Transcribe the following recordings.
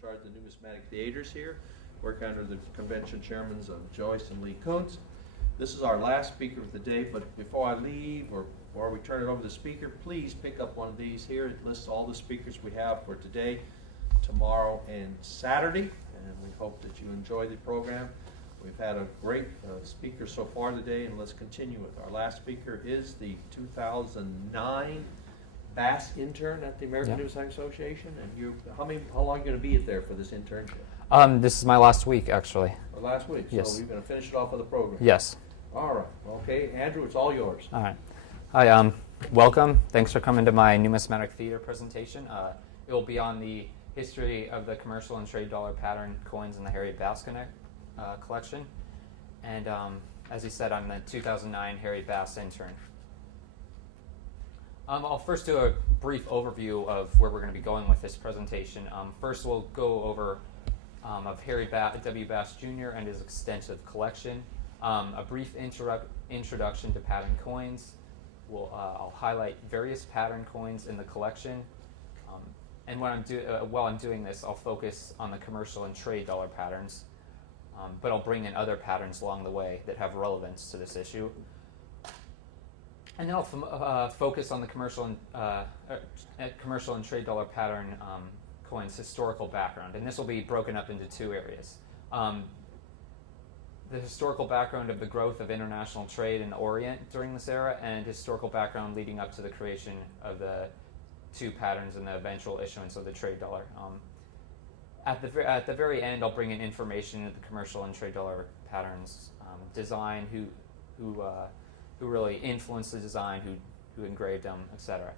charge of the Numismatic Theaters here. Work under the convention chairmen of Joyce and Lee Kuntz. This is our last speaker of the day, but before I leave or before we turn it over to the speaker, please pick up one of these here. It lists all the speakers we have for today, tomorrow, and Saturday, and we hope that you enjoy the program. We've had a great speaker so far today, and let's continue with our last speaker is the 2009 Bass Intern at the American Numismatic Association. And how long are you going to be there for this internship? This is my last week, actually. Or last week? Yes. So we're going to finish it off with a program. Yes. All right. Okay, Andrew, it's all yours. All right. Hi, welcome. Thanks for coming to my numismatic theater presentation. It will be on the history of the commercial and trade dollar pattern coins in the Harry Bass collection. And as he said, I'm the 2009 Harry Bass intern. I'll first do a brief overview of where we're going to be going with this presentation. First, we'll go over of Harry W. Bass Jr. and his extensive collection, a brief introduction to pattern coins. I'll highlight various pattern coins in the collection. And while I'm doing this, I'll focus on the commercial and trade dollar patterns. But I'll bring in other patterns along the way that have relevance to this issue. And then I'll focus on the commercial and trade dollar pattern coins' historical background. And this will be broken up into two areas. The historical background of the growth of international trade in the Orient during this era, and historical background leading up to the creation of the two patterns and the eventual issuance of the trade dollar. At the very end, I'll bring in information into the commercial and trade dollar patterns, design, who really influenced the design, who engraved them, etc.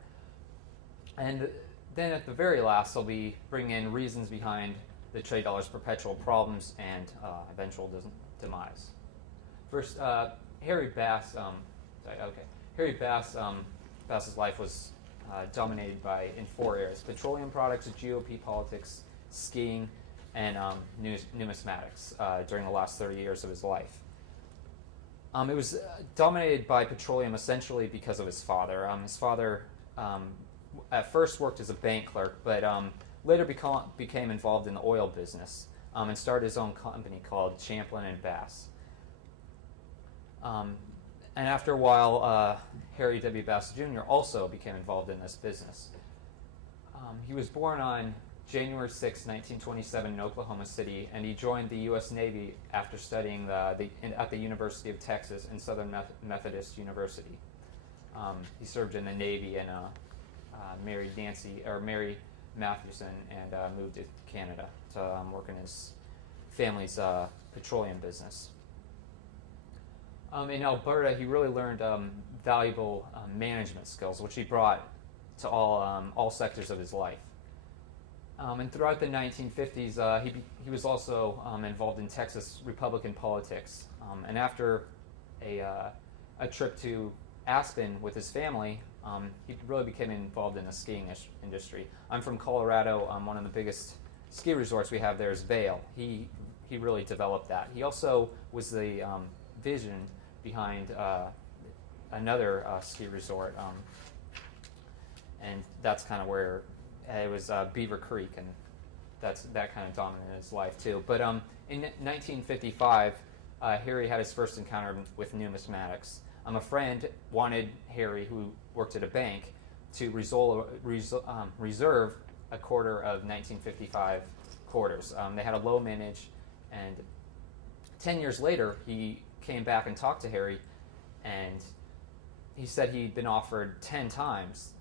And then at the very last, I'll be bringing in reasons behind the trade dollar's perpetual problems and eventual demise. First, Harry Bass. Harry Bass's life was dominated in four areas: petroleum products, GOP politics, skiing, and numismatics during the last 30 years of his life. It was dominated by petroleum essentially because of his father. His father at first worked as a bank clerk, but later became involved in the oil business and started his own company called Champlin and Bass. And after a while, Harry W. Bass Jr. also became involved in this business. He was born on January 6, 1927 in Oklahoma City, and he joined the U.S. Navy after studying at the University of Texas and Southern Methodist University. He served in the Navy and married Mary Mathewson and moved to Canada to work in his family's petroleum business. In Alberta, he really learned valuable management skills, which he brought to all sectors of his life. And throughout the 1950s, he was also involved in Texas Republican politics. And after a trip to Aspen with his family, he really became involved in the skiing industry. I'm from Colorado. One of the biggest ski resorts we have there is Vail. He really developed that. He also was the vision behind another ski resort, and that's kind of where it was Beaver Creek, and that kind of dominated his life too. But in 1955, Harry had his first encounter with numismatics. A friend wanted Harry, who worked at a bank, to reserve a quarter of 1955 quarters. They had a low mintage, and 10 years later, he came back and talked to Harry, and he said he'd been offered 10 times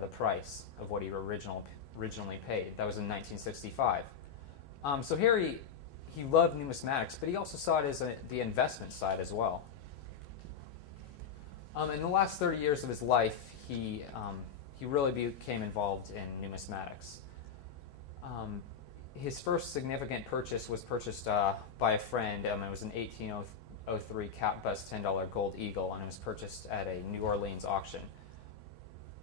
the price of what he originally paid. That was in 1965. So Harry, he loved numismatics, but he also saw it as the investment side as well. In the last 30 years of his life, he really became involved in numismatics. His first significant purchase was purchased by a friend. It was an 1803 cap bust $10 gold eagle, and it was purchased at a New Orleans auction.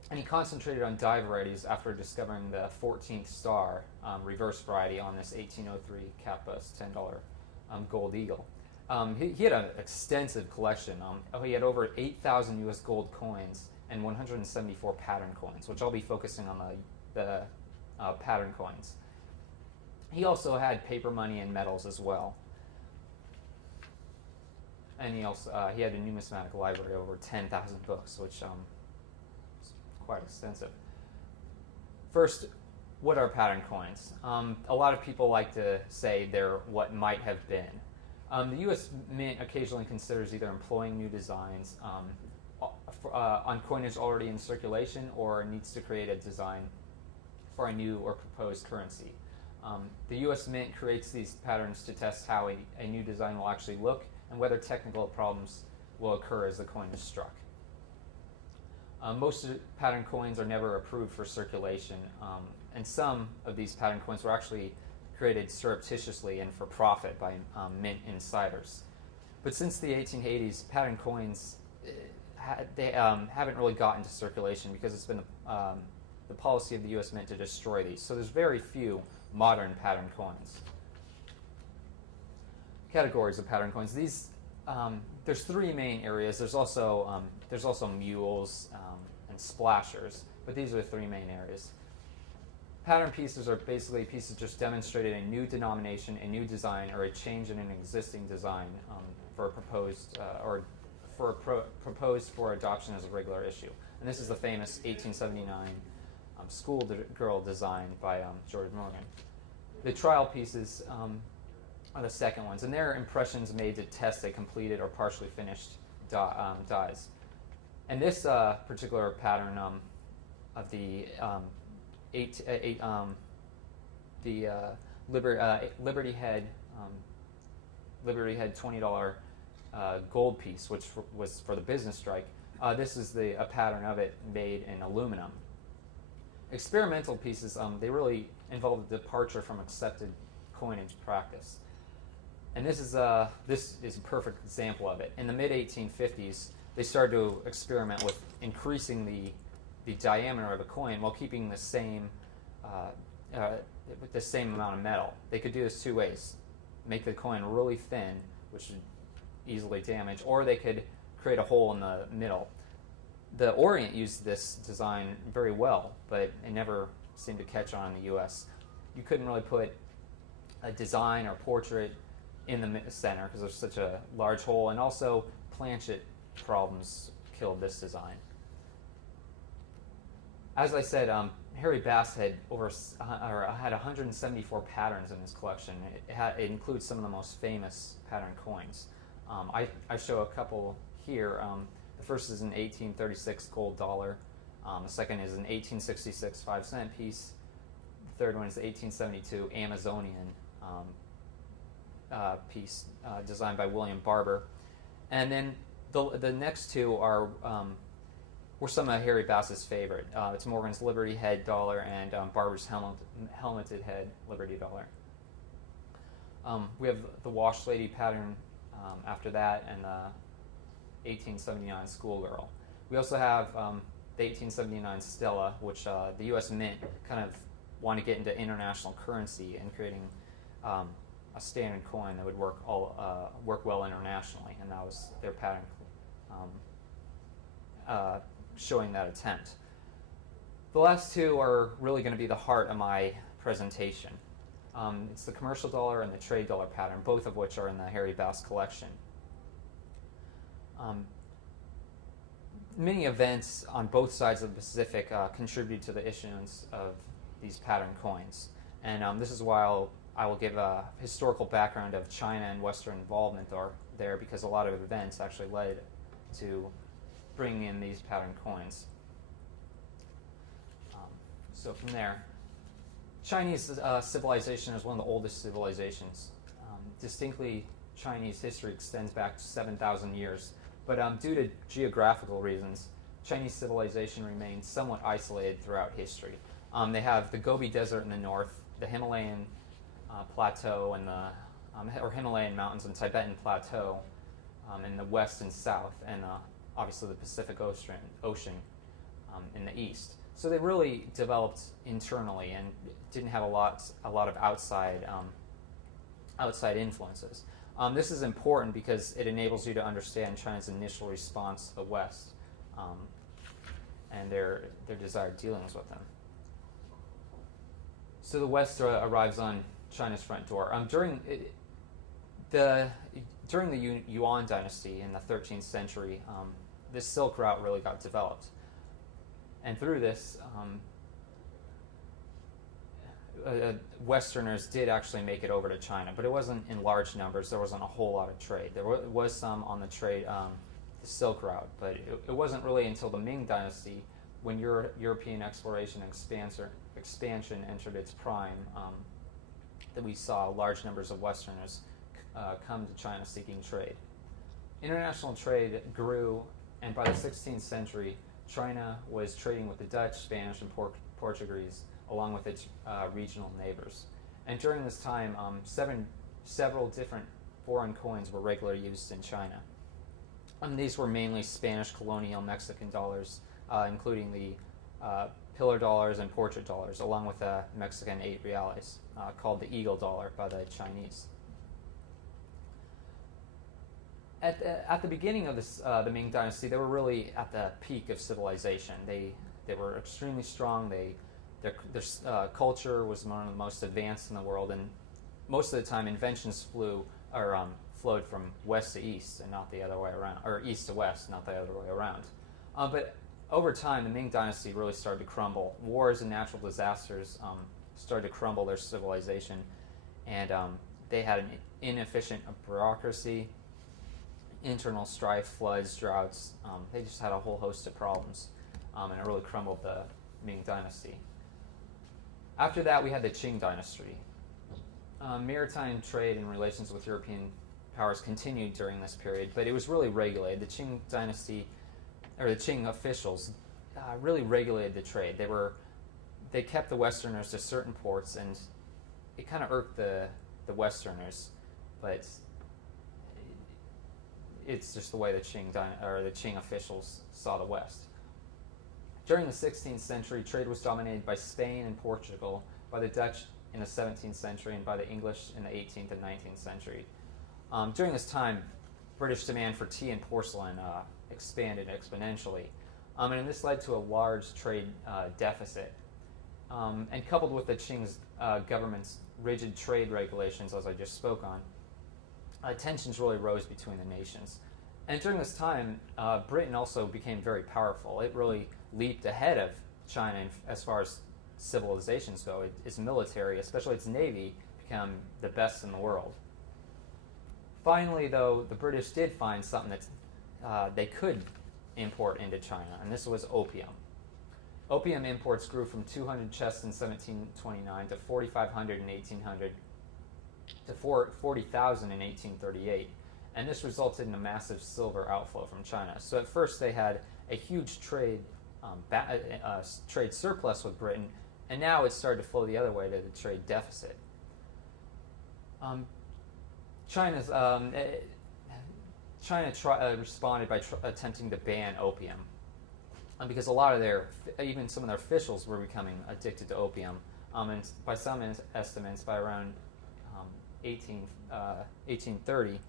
And he concentrated on die varieties after discovering the 14th star reverse variety on this 1803 cap bust $10 gold eagle. He had an extensive collection. He had over 8,000 U.S. gold coins and 174 pattern coins, which I'll be focusing on the pattern coins. He also had paper money and medals as well. And he had a numismatic library of over 10,000 books, which is quite extensive. First, what are pattern coins? A lot of people like to say they're what might have been. The U.S. Mint occasionally considers either employing new designs on coinage already in circulation, or needs to create a design for a new or proposed currency. The U.S. Mint creates these patterns to test how a new design will actually look and whether technical problems will occur as the coin is struck. Most pattern coins are never approved for circulation, and some of these pattern coins were actually created surreptitiously and for profit by mint insiders. But since the 1880s, pattern coins haven't really gotten into circulation because it's been the policy of the U.S. Mint to destroy these. So there's very few modern pattern coins. Categories of pattern coins. There's three main areas. There's also mules and splashers, but these are the three main areas. Pattern pieces are basically pieces just demonstrating a new denomination, a new design, or a change in an existing design proposed for adoption as a regular issue. And this is the famous 1879 schoolgirl design by George Morgan. The trial pieces are the second ones, and they're impressions made to test a completed or partially finished dies. And this particular pattern of the Liberty Head $20 gold piece, which was for the business strike. This is a pattern of it made in aluminum. Experimental pieces, they really involve a departure from accepted coinage practice. And this is a perfect example of it. In the mid-1850s, they started to experiment with increasing the diameter of a coin while keeping the same with the same amount of metal. They could do this two ways: make the coin really thin, which would easily damage, or they could create a hole in the middle. The Orient used this design very well, but it never seemed to catch on in the U.S. You couldn't really put a design or portrait in the center because there's such a large hole, and also planchet problems killed this design. As I said, Harry Bass had had 174 patterns in his collection. It includes some of the most famous pattern coins. I show a couple here. The first is an 1836 gold dollar. The second is an 1866 5-cent piece. The third one is the 1872 Amazonian piece designed by William Barber. And then the next two were some of Harry Bass's favorite. It's Morgan's Liberty Head dollar and Barber's helmeted head Liberty dollar. We have the Wash Lady pattern after that, and the 1879 schoolgirl. We also have the 1879 Stella, which the U.S. Mint kind of wanted to get into international currency and creating a standard coin that would work well internationally, and that was their pattern showing that attempt. The last two are really going to be the heart of my presentation. It's the commercial dollar and the trade dollar pattern, both of which are in the Harry Bass collection. Many events on both sides of the Pacific contribute to the issuance of these pattern coins, and this is why I will give a historical background of China and Western involvement there, because a lot of events actually led to bringing in these pattern coins. So from there, Chinese civilization is one of the oldest civilizations. Distinctly Chinese history extends back to 7,000 years, but due to geographical reasons, Chinese civilization remains somewhat isolated throughout history. They have the Gobi Desert in the north, the Himalayan plateau and or Himalayan mountains and Tibetan plateau in the west and south, and obviously the Pacific Ocean in the east. So they really developed internally and didn't have a lot of outside influences. This is important because it enables you to understand China's initial response to the West and their desired dealings with them. So the West arrives on China's front door. During the Yuan dynasty in the 13th century, this Silk Route really got developed, and through this, Westerners did actually make it over to China, but it wasn't in large numbers. There wasn't a whole lot of trade. There was some on the trade, the Silk Route, but it wasn't really until the Ming Dynasty, when European exploration and expansion entered its prime, that we saw large numbers of Westerners come to China seeking trade. International trade grew, and by the 16th century, China was trading with the Dutch, Spanish, and Portuguese, along with its regional neighbors. And during this time, several different foreign coins were regularly used in China. These were mainly Spanish colonial Mexican dollars, including the pillar dollars and portrait dollars, along with the Mexican 8 reales, called the eagle dollar by the Chinese. At the beginning of the Ming Dynasty, they were really at the peak of civilization. They were extremely strong. Their culture was one of the most advanced in the world, and most of the time inventions flowed from west to east and not the other way around, or east to west, not the other way around. But over time, the Ming Dynasty really started to crumble. Wars and natural disasters started to crumble their civilization, and they had an inefficient bureaucracy, internal strife, floods, droughts. They just had a whole host of problems, and it really crumbled the Ming Dynasty. After that, we had the Qing Dynasty. Maritime trade and relations with European powers continued during this period, but it was really regulated. The Qing Dynasty, or the Qing officials, really regulated the trade. They kept the Westerners to certain ports, and it kind of irked the Westerners, but it's just the way the Qing officials saw the West. During the 16th century, trade was dominated by Spain and Portugal, by the Dutch in the 17th century, and by the English in the 18th and 19th century. During this time, British demand for tea and porcelain expanded exponentially, and this led to a large trade deficit. And coupled with the Qing's government's rigid trade regulations, as I just spoke on, tensions really rose between the nations. And during this time, Britain also became very powerful. It really leaped ahead of China as far as civilizations go. Its military, especially its navy, became the best in the world. Finally, though, the British did find something that they could import into China, and this was opium. Opium imports grew from 200 chests in 1729 to 4,500 in 1800 to 40,000 in 1838, and this resulted in a massive silver outflow from China. So at first they had a huge trade surplus with Britain, and now it started to flow the other way to the trade deficit. China responded by attempting to ban opium, because a lot of even some of their officials were becoming addicted to opium, and by some estimates, by around 1830,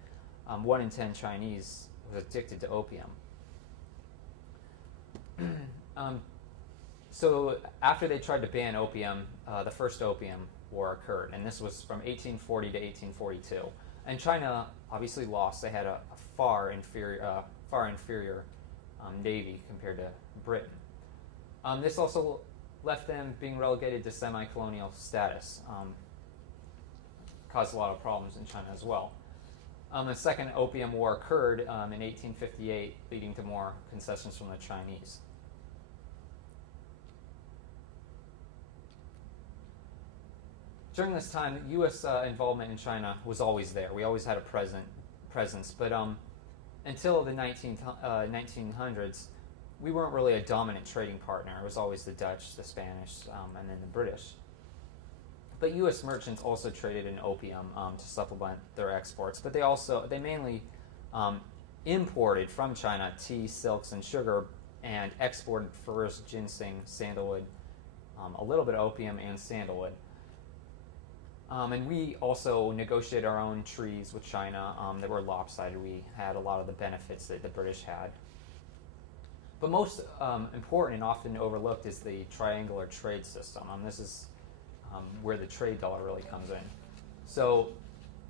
1 in 10 Chinese was addicted to opium. So after they tried to ban opium, the first Opium War occurred, and this was from 1840 to 1842. And China obviously lost. They had a far inferior navy compared to Britain. This also left them being relegated to semi-colonial status. Caused a lot of problems in China as well. The Second Opium War occurred in 1858, leading to more concessions from the Chinese. During this time, U.S. involvement in China was always there. We always had a presence, but until the 1900s, we weren't really a dominant trading partner. It was always the Dutch, the Spanish, and then the British. But U.S. merchants also traded in opium to supplement their exports, but they mainly imported from China tea, silks, and sugar, and exported furs, ginseng, sandalwood, a little bit of opium, and sandalwood. And we also negotiated our own treaties with China that were lopsided. We had a lot of the benefits that the British had. But most important and often overlooked is the triangular trade system. This is where the trade dollar really comes in. So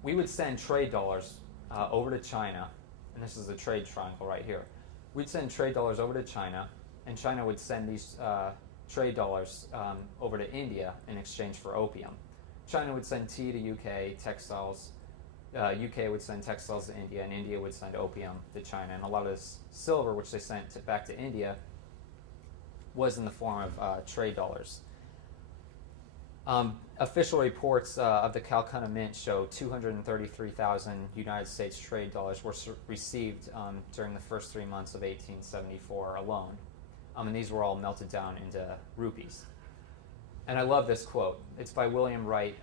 we would send trade dollars over to China, and this is the trade triangle right here. We'd send trade dollars over to China, and China would send these trade dollars over to India in exchange for opium. China would send tea to UK, textiles. UK would send textiles to India, and India would send opium to China. And a lot of this silver, which they sent back to India, was in the form of trade dollars. Official reports of the Calcutta Mint show 233,000 United States trade dollars were received during the first 3 months of 1874 alone. And these were all melted down into rupees. And I love this quote. It's by William Wright.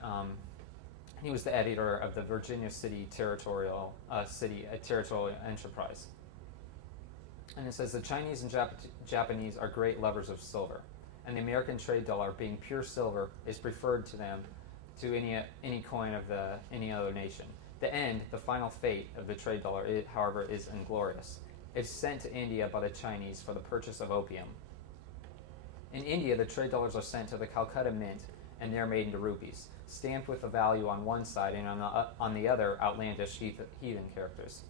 He was the editor of the Virginia City Territorial Enterprise. And it says, the Chinese and Japanese are great lovers of silver, and the American trade dollar, being pure silver, is preferred to them to any coin of any other nation. The end, the final fate of the trade dollar, however, is inglorious. It's sent to India by the Chinese for the purchase of opium. In India, the trade dollars are sent to the Calcutta Mint, and they're made into rupees, stamped with a value on one side and on the other outlandish heathen characters.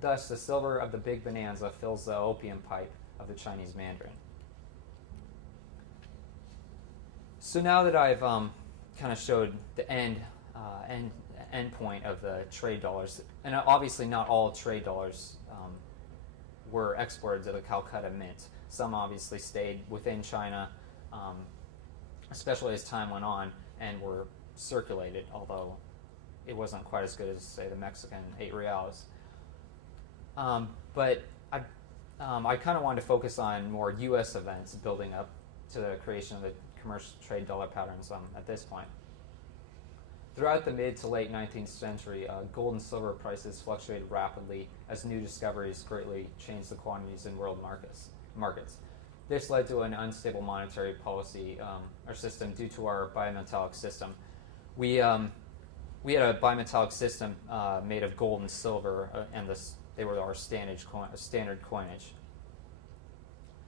Thus, the silver of the big bonanza fills the opium pipe of the Chinese mandarin. So now that I've kind of showed the end point of the trade dollars, and obviously not all trade dollars were exported to the Calcutta Mint. Some obviously stayed within China, especially as time went on, and were circulated, although it wasn't quite as good as, say, the Mexican 8 reals. But I kind of wanted to focus on more U.S. events building up to the creation of the commercial trade dollar patterns at this point. Throughout the mid to late 19th century, gold and silver prices fluctuated rapidly as new discoveries greatly changed the quantities in world markets. This led to an unstable monetary policy or system due to our bimetallic system. We had a bimetallic system made of gold and silver, and they were our standard coinage.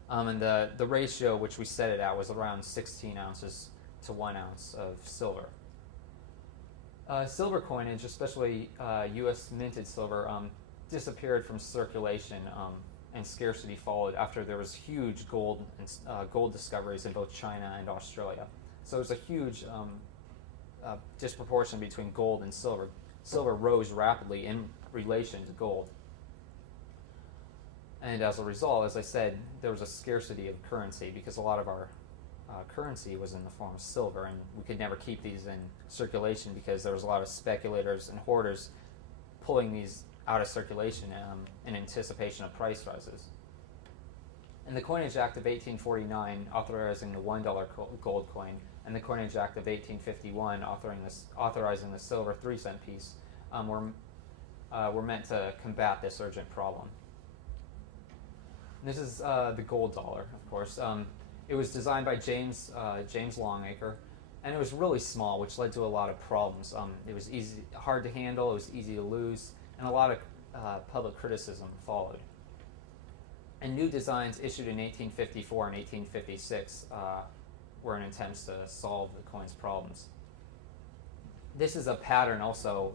And the ratio which we set it at was around 16 ounces to 1 ounce of silver. Silver coinage, especially U.S. minted silver, disappeared from circulation, and scarcity followed after there was huge gold discoveries in both China and Australia. So there's a huge disproportion between gold and silver. Silver rose rapidly in relation to gold. And as a result, as I said, there was a scarcity of currency because a lot of our currency was in the form of silver, and we could never keep these in circulation because there was a lot of speculators and hoarders pulling these out of circulation in anticipation of price rises. In the Coinage Act of 1849, authorizing the $1 gold coin, and the Coinage Act of 1851, authorizing the silver 3-cent piece, were meant to combat this urgent problem. This is the gold dollar, of course. It was designed by James Longacre, and it was really small, which led to a lot of problems. It was hard to handle, it was easy to lose, and a lot of public criticism followed. And new designs issued in 1854 and 1856 were in attempts to solve the coin's problems. This is a pattern also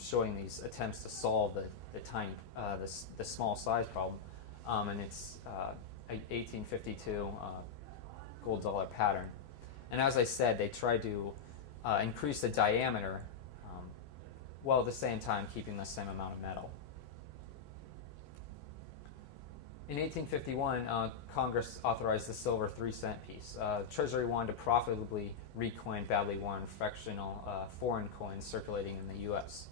showing these attempts to solve the small size problem, and it's 1852 gold dollar pattern. And as I said, they tried to increase the diameter while at the same time keeping the same amount of metal. In 1851, Congress authorized the silver 3-cent piece. Treasury wanted to profitably recoin badly worn fractional foreign coins circulating in the U.S.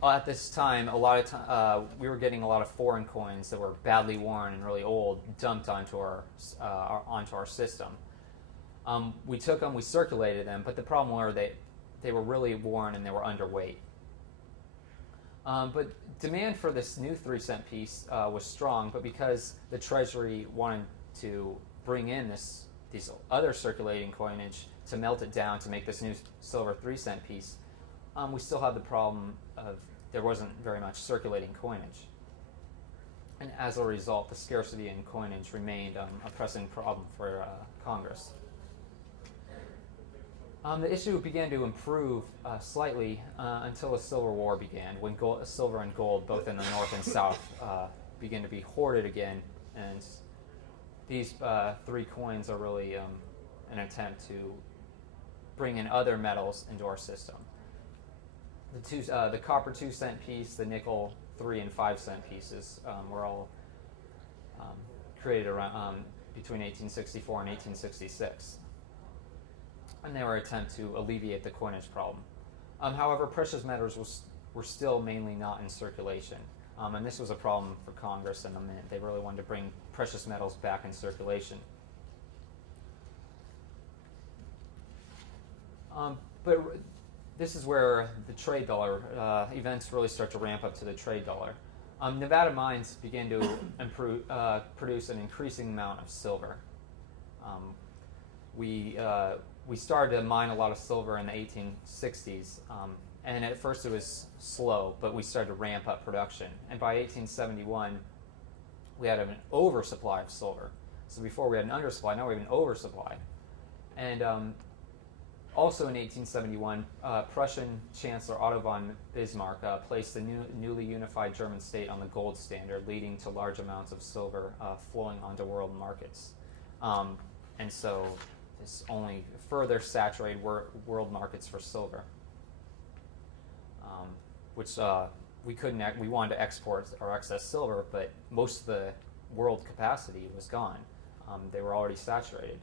At this time, we were getting a lot of foreign coins that were badly worn and really old dumped onto our system. We took them, we circulated them, but the problem was they were really worn and they were underweight. But demand for this new 3-cent piece was strong, but because the Treasury wanted to bring in these other circulating coinage to melt it down to make this new silver 3-cent piece, we still had the problem of there wasn't very much circulating coinage. And as a result, the scarcity in coinage remained a pressing problem for Congress. The issue began to improve slightly until the Silver War began, when silver and gold, both in the North and South, began to be hoarded again. And these three coins are really an attempt to bring in other metals into our system. The copper 2-cent piece, the nickel 3 and 5-cent pieces were all created around between 1864 and 1866. And they were an attempt to alleviate the coinage problem. However, precious metals were still mainly not in circulation. And this was a problem for Congress and the Mint. They really wanted to bring precious metals back in circulation. But this is where the trade dollar events really start to ramp up to the trade dollar. Nevada mines began to produce an increasing amount of silver. We started to mine a lot of silver in the 1860s, and at first it was slow, but we started to ramp up production. And by 1871, we had an oversupply of silver. So before we had an undersupply, now we have an oversupply. And also in 1871, Prussian Chancellor Otto von Bismarck placed the newly unified German state on the gold standard, leading to large amounts of silver flowing onto world markets. And so this only further saturated world markets for silver, which we wanted to export our excess silver, but most of the world capacity was gone. They were already saturated,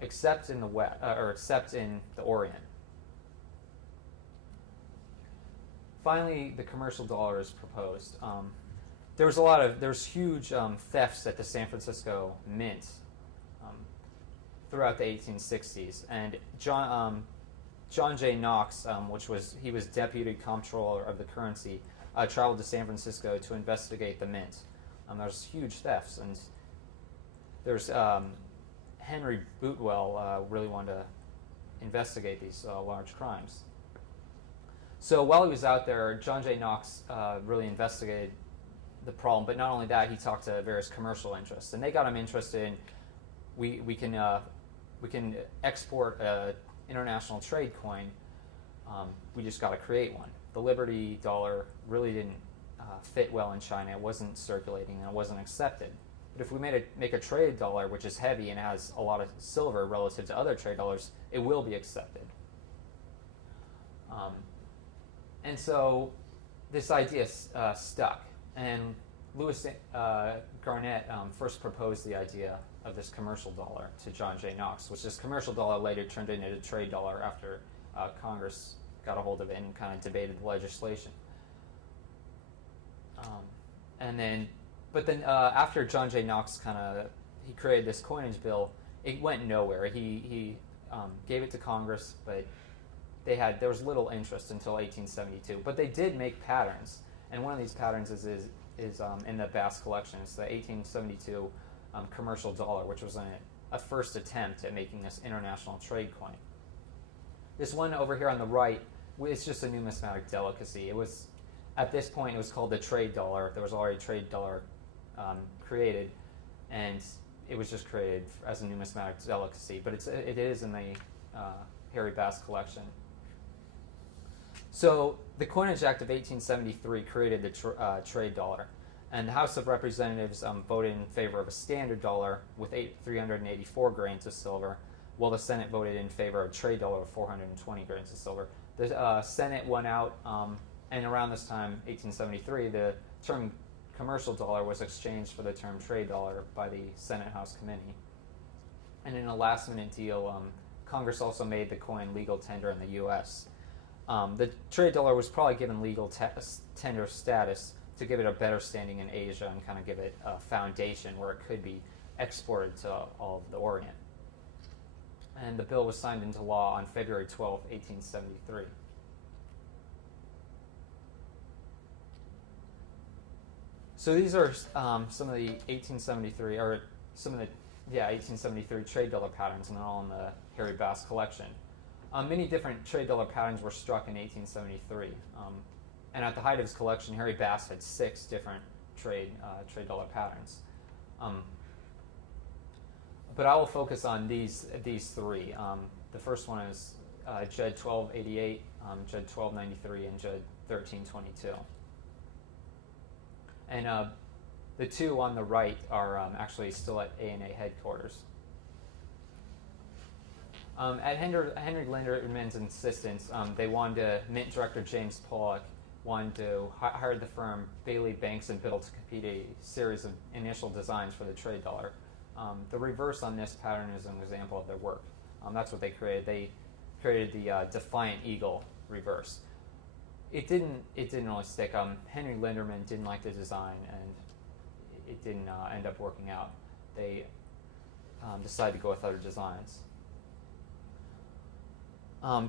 except in except in the Orient. Finally, the commercial dollar is proposed. There's huge thefts at the San Francisco Mint throughout the 1860s, and John J. Knox, he was deputy comptroller of the currency, traveled to San Francisco to investigate the mint. There's huge thefts, and there's Henry Boutwell really wanted to investigate these large crimes. So while he was out there, John J. Knox really investigated the problem, but not only that, he talked to various commercial interests, and they got him interested in we can export an international trade coin. We just got to create one. The Liberty dollar really didn't fit well in China. It wasn't circulating and it wasn't accepted. But if we make a trade dollar, which is heavy and has a lot of silver relative to other trade dollars, it will be accepted. And so this idea stuck. And Louis Garnett first proposed the idea of this commercial dollar to John J. Knox, which this commercial dollar later turned into a trade dollar after Congress got a hold of it and kind of debated the legislation. But then after John J. Knox he created this coinage bill, it went nowhere. He gave it to Congress, but there was little interest until 1872. But they did make patterns, and one of these patterns is in the Bass collection. It's the 1872 commercial dollar, which was a first attempt at making this international trade coin. This one over here on the right is just a numismatic delicacy. At this point, it was called the trade dollar. There was already a trade dollar created, and it was just created as a numismatic delicacy. But it is in the Harry Bass collection. So the Coinage Act of 1873 created the trade dollar, and the House of Representatives voted in favor of a standard dollar with 384 grains of silver, while the Senate voted in favor of a trade dollar with 420 grains of silver. The Senate won out, and around this time, 1873, the term commercial dollar was exchanged for the term trade dollar by the Senate House Committee. And in a last-minute deal, Congress also made the coin legal tender in the U.S. The trade dollar was probably given legal tender status to give it a better standing in Asia and kind of give it a foundation where it could be exported to all of the Orient. And the bill was signed into law on February 12, 1873. So these are some of the 1873 trade dollar patterns, and they're all in the Harry Bass collection. Many different trade dollar patterns were struck in 1873. And at the height of his collection, Harry Bass had 6 different trade dollar patterns. But I will focus on these 3. The first one is Jed 1288, Jed 1293, and Jed 1322. And the two on the right are actually still at ANA headquarters. At Henry Linderman's insistence, they wanted to, Mint Director James Pollock wanted to hire the firm Bailey, Banks, and Biddle to complete a series of initial designs for the trade dollar. The reverse on this pattern is an example of their work. That's what they created. They created the Defiant Eagle reverse. It didn't really stick. Henry Linderman didn't like the design, and it didn't end up working out. They decided to go with other designs.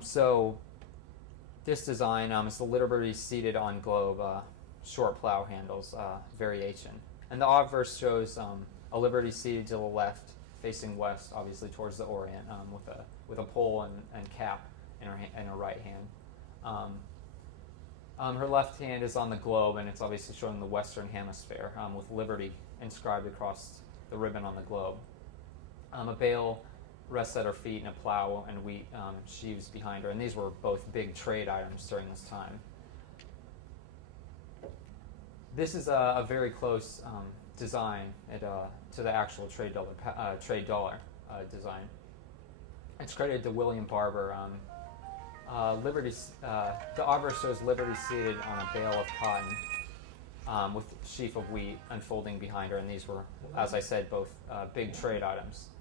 So this design is the Liberty seated on globe, short plow handles variation. And the obverse shows a Liberty seated to the left, facing west, obviously towards the Orient, with a pole and cap in her right hand. Her left hand is on the globe, and it's obviously showing the Western Hemisphere, with Liberty inscribed across the ribbon on the globe. A bale rests at her feet, and a plow and wheat sheaves behind her, and these were both big trade items during this time. This is a very close design to the actual trade dollar design. It's credited to William Barber. The obverse shows Liberty seated on a bale of cotton with a sheaf of wheat unfolding behind her, and these were, as I said, both big trade items.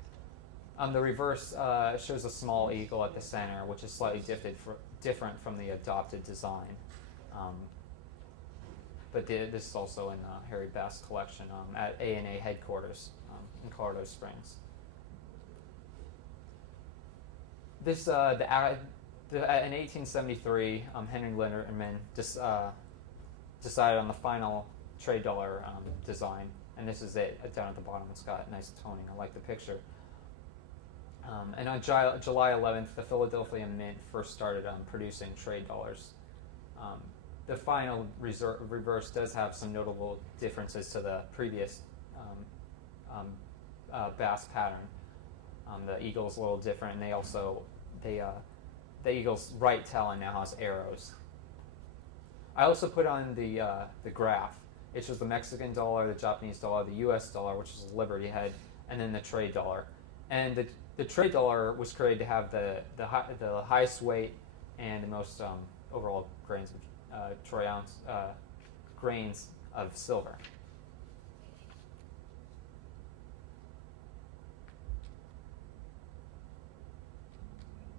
The reverse shows a small eagle at the center, which is slightly different from the adopted design. But this is also in Harry Bass's collection at ANA headquarters in Colorado Springs. This in 1873, Henry Linderman decided on the final trade dollar design, and this is it down at the bottom. It's got nice toning. I like the picture. And on July 11th, the Philadelphia Mint first started producing trade dollars. The final reverse does have some notable differences to the previous Bass pattern. The eagle's a little different, and the eagle's right talon now has arrows. I also put on the graph. It shows the Mexican dollar, the Japanese dollar, the U.S. dollar, which is a Liberty head, and then the trade dollar. And the trade dollar was created to have the highest weight and the most overall grains of troy ounce grains of silver.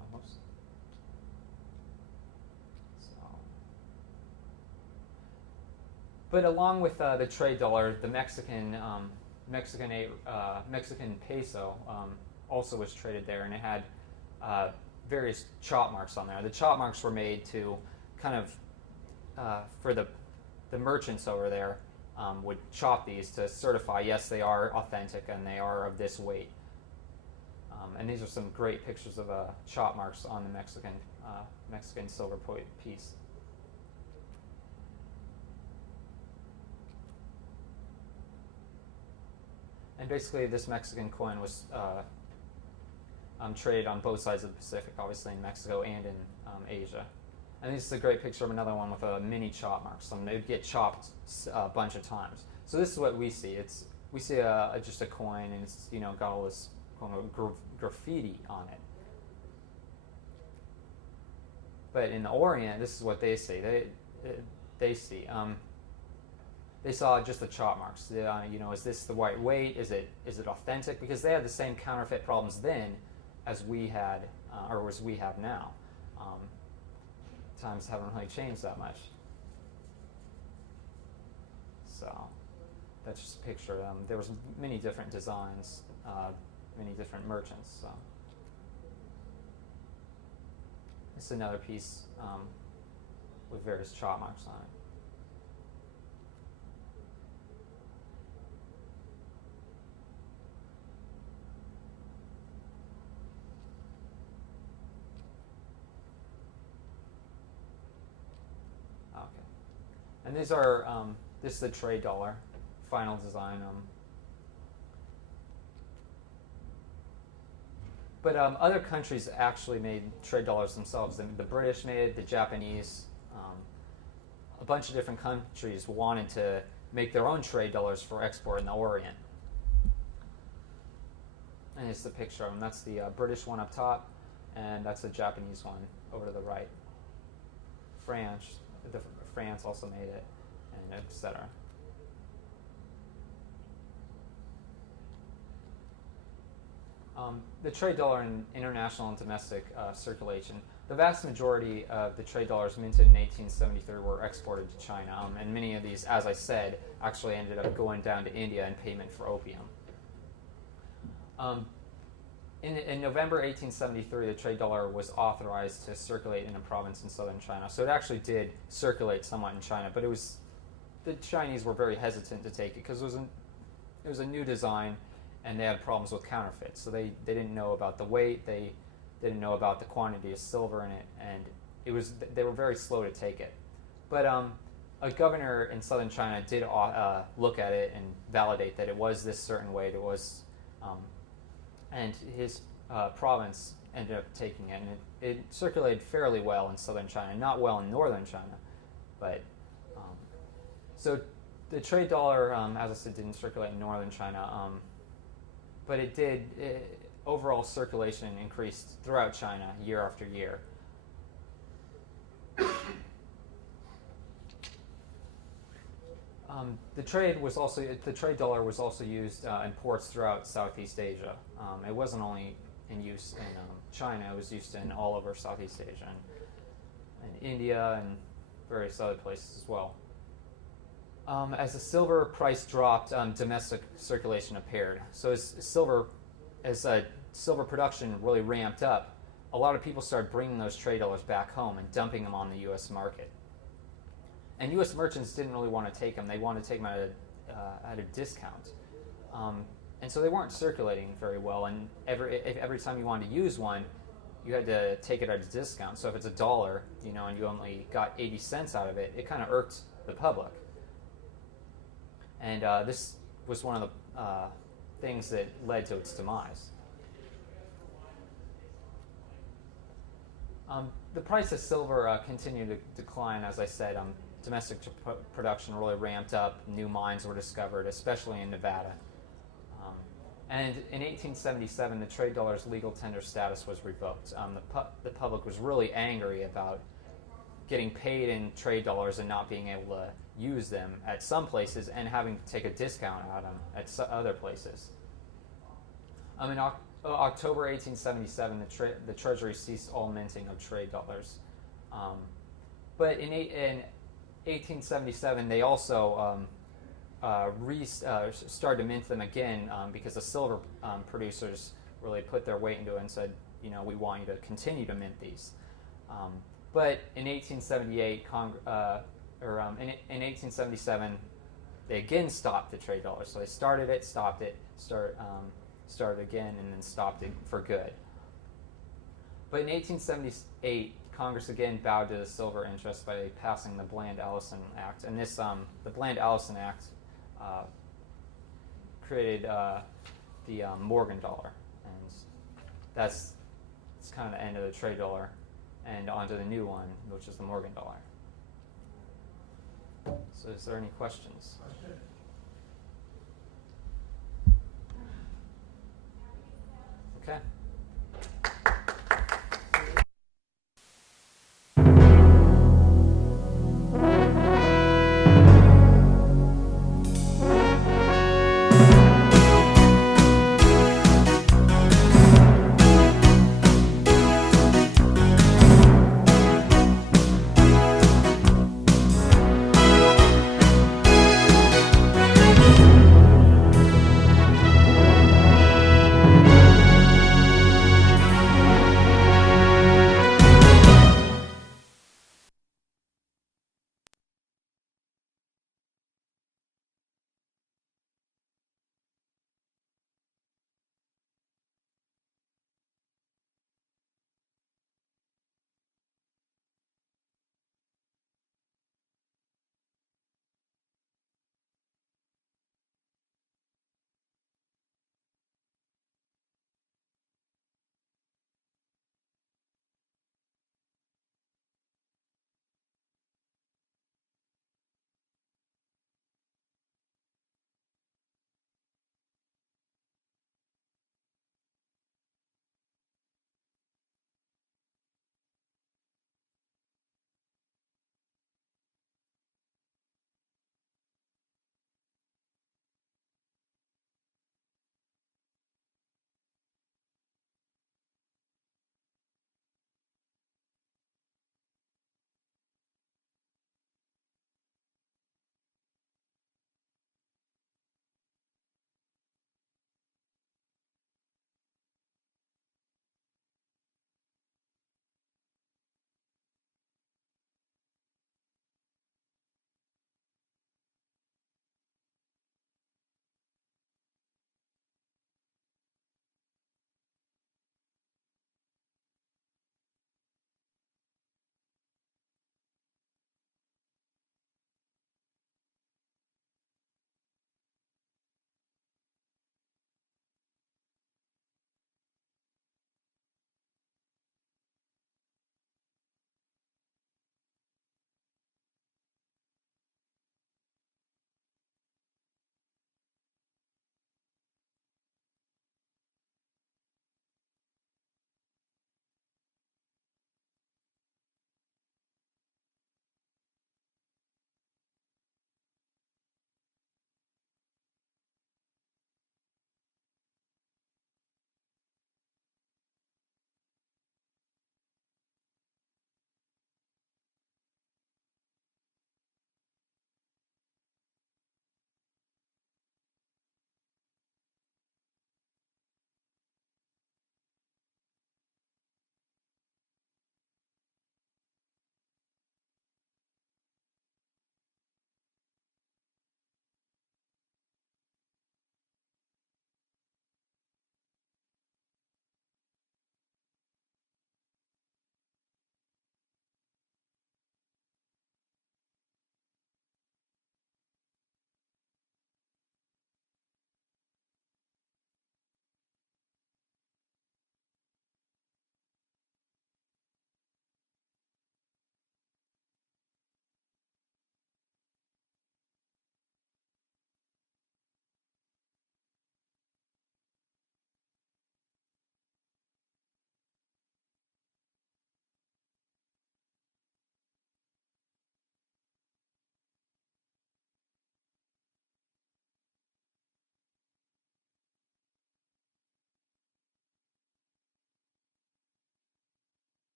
Almost. But along with the trade dollar, the Mexican peso also was traded there, and it had various chop marks on there. The chop marks were made to kind of for the merchants over there would chop these to certify, yes, they are authentic and they are of this weight. And these are some great pictures of chop marks on the Mexican silver piece. And basically, this Mexican coin was traded on both sides of the Pacific, obviously in Mexico and in Asia. And this is a great picture of another one with a mini chop mark. So they would get chopped a bunch of times. So this is what we see. We see just a coin, and it's got all this graffiti on it. But in the Orient, this is what they see. They saw just the chop marks. Is this the right weight? Is it authentic? Because they had the same counterfeit problems then as we had, or as we have now. Times haven't really changed that much. So that's just a picture. There was many different designs, many different merchants. So it's another piece with various chop marks on it. And these are, this is the trade dollar, final design. But other countries actually made trade dollars themselves. The British made it, the Japanese, a bunch of different countries wanted to make their own trade dollars for export in the Orient. And it's the picture of them. That's the British one up top, and that's the Japanese one over to the right. France also made it, and etc. The trade dollar in international and domestic circulation. The vast majority of the trade dollars minted in 1873 were exported to China, and many of these, as I said, actually ended up going down to India in payment for opium. In November 1873, the trade dollar was authorized to circulate in a province in southern China. So it actually did circulate somewhat in China, but the Chinese were very hesitant to take it because it was a new design, and they had problems with counterfeits. So they didn't know about the weight, they didn't know about the quantity of silver in it, and they were very slow to take it. But a governor in southern China did look at it and validate that it was this certain weight. It was. And his province ended up taking it, and it circulated fairly well in southern China, not well in northern China, but so the trade dollar, as I said, didn't circulate in northern China, but it did. Overall circulation increased throughout China year after year. The trade dollar was also used in ports throughout Southeast Asia. It wasn't only in use in China; it was used in all over Southeast Asia and India and various other places as well. As the silver price dropped, domestic circulation appeared. So as silver production really ramped up, a lot of people started bringing those trade dollars back home and dumping them on the U.S. market. And U.S. merchants didn't really want to take them. They wanted to take them at a discount. And so they weren't circulating very well. And every time you wanted to use one, you had to take it at a discount. So if it's $1, and you only got 80 cents out of it, it kind of irked the public. And this was one of the things that led to its demise. The price of silver continued to decline, as I said. Domestic production really ramped up. New mines were discovered, especially in Nevada. And in 1877, the trade dollar's legal tender status was revoked. The public was really angry about getting paid in trade dollars and not being able to use them at some places and having to take a discount out of them at other places. In October 1877, the Treasury ceased all minting of trade dollars. But in 1877, they also started to mint them again because the silver producers really put their weight into it and said, we want you to continue to mint these. But in 1878, in 1877, they again stopped the trade dollar. So they started it, stopped it, started again, and then stopped it for good. But in 1878, Congress again bowed to the silver interest by passing the Bland-Allison Act. And this, the Bland-Allison Act created the Morgan dollar. And that's kind of the end of the trade dollar. And onto the new one, which is the Morgan dollar. So is there any questions? Okay.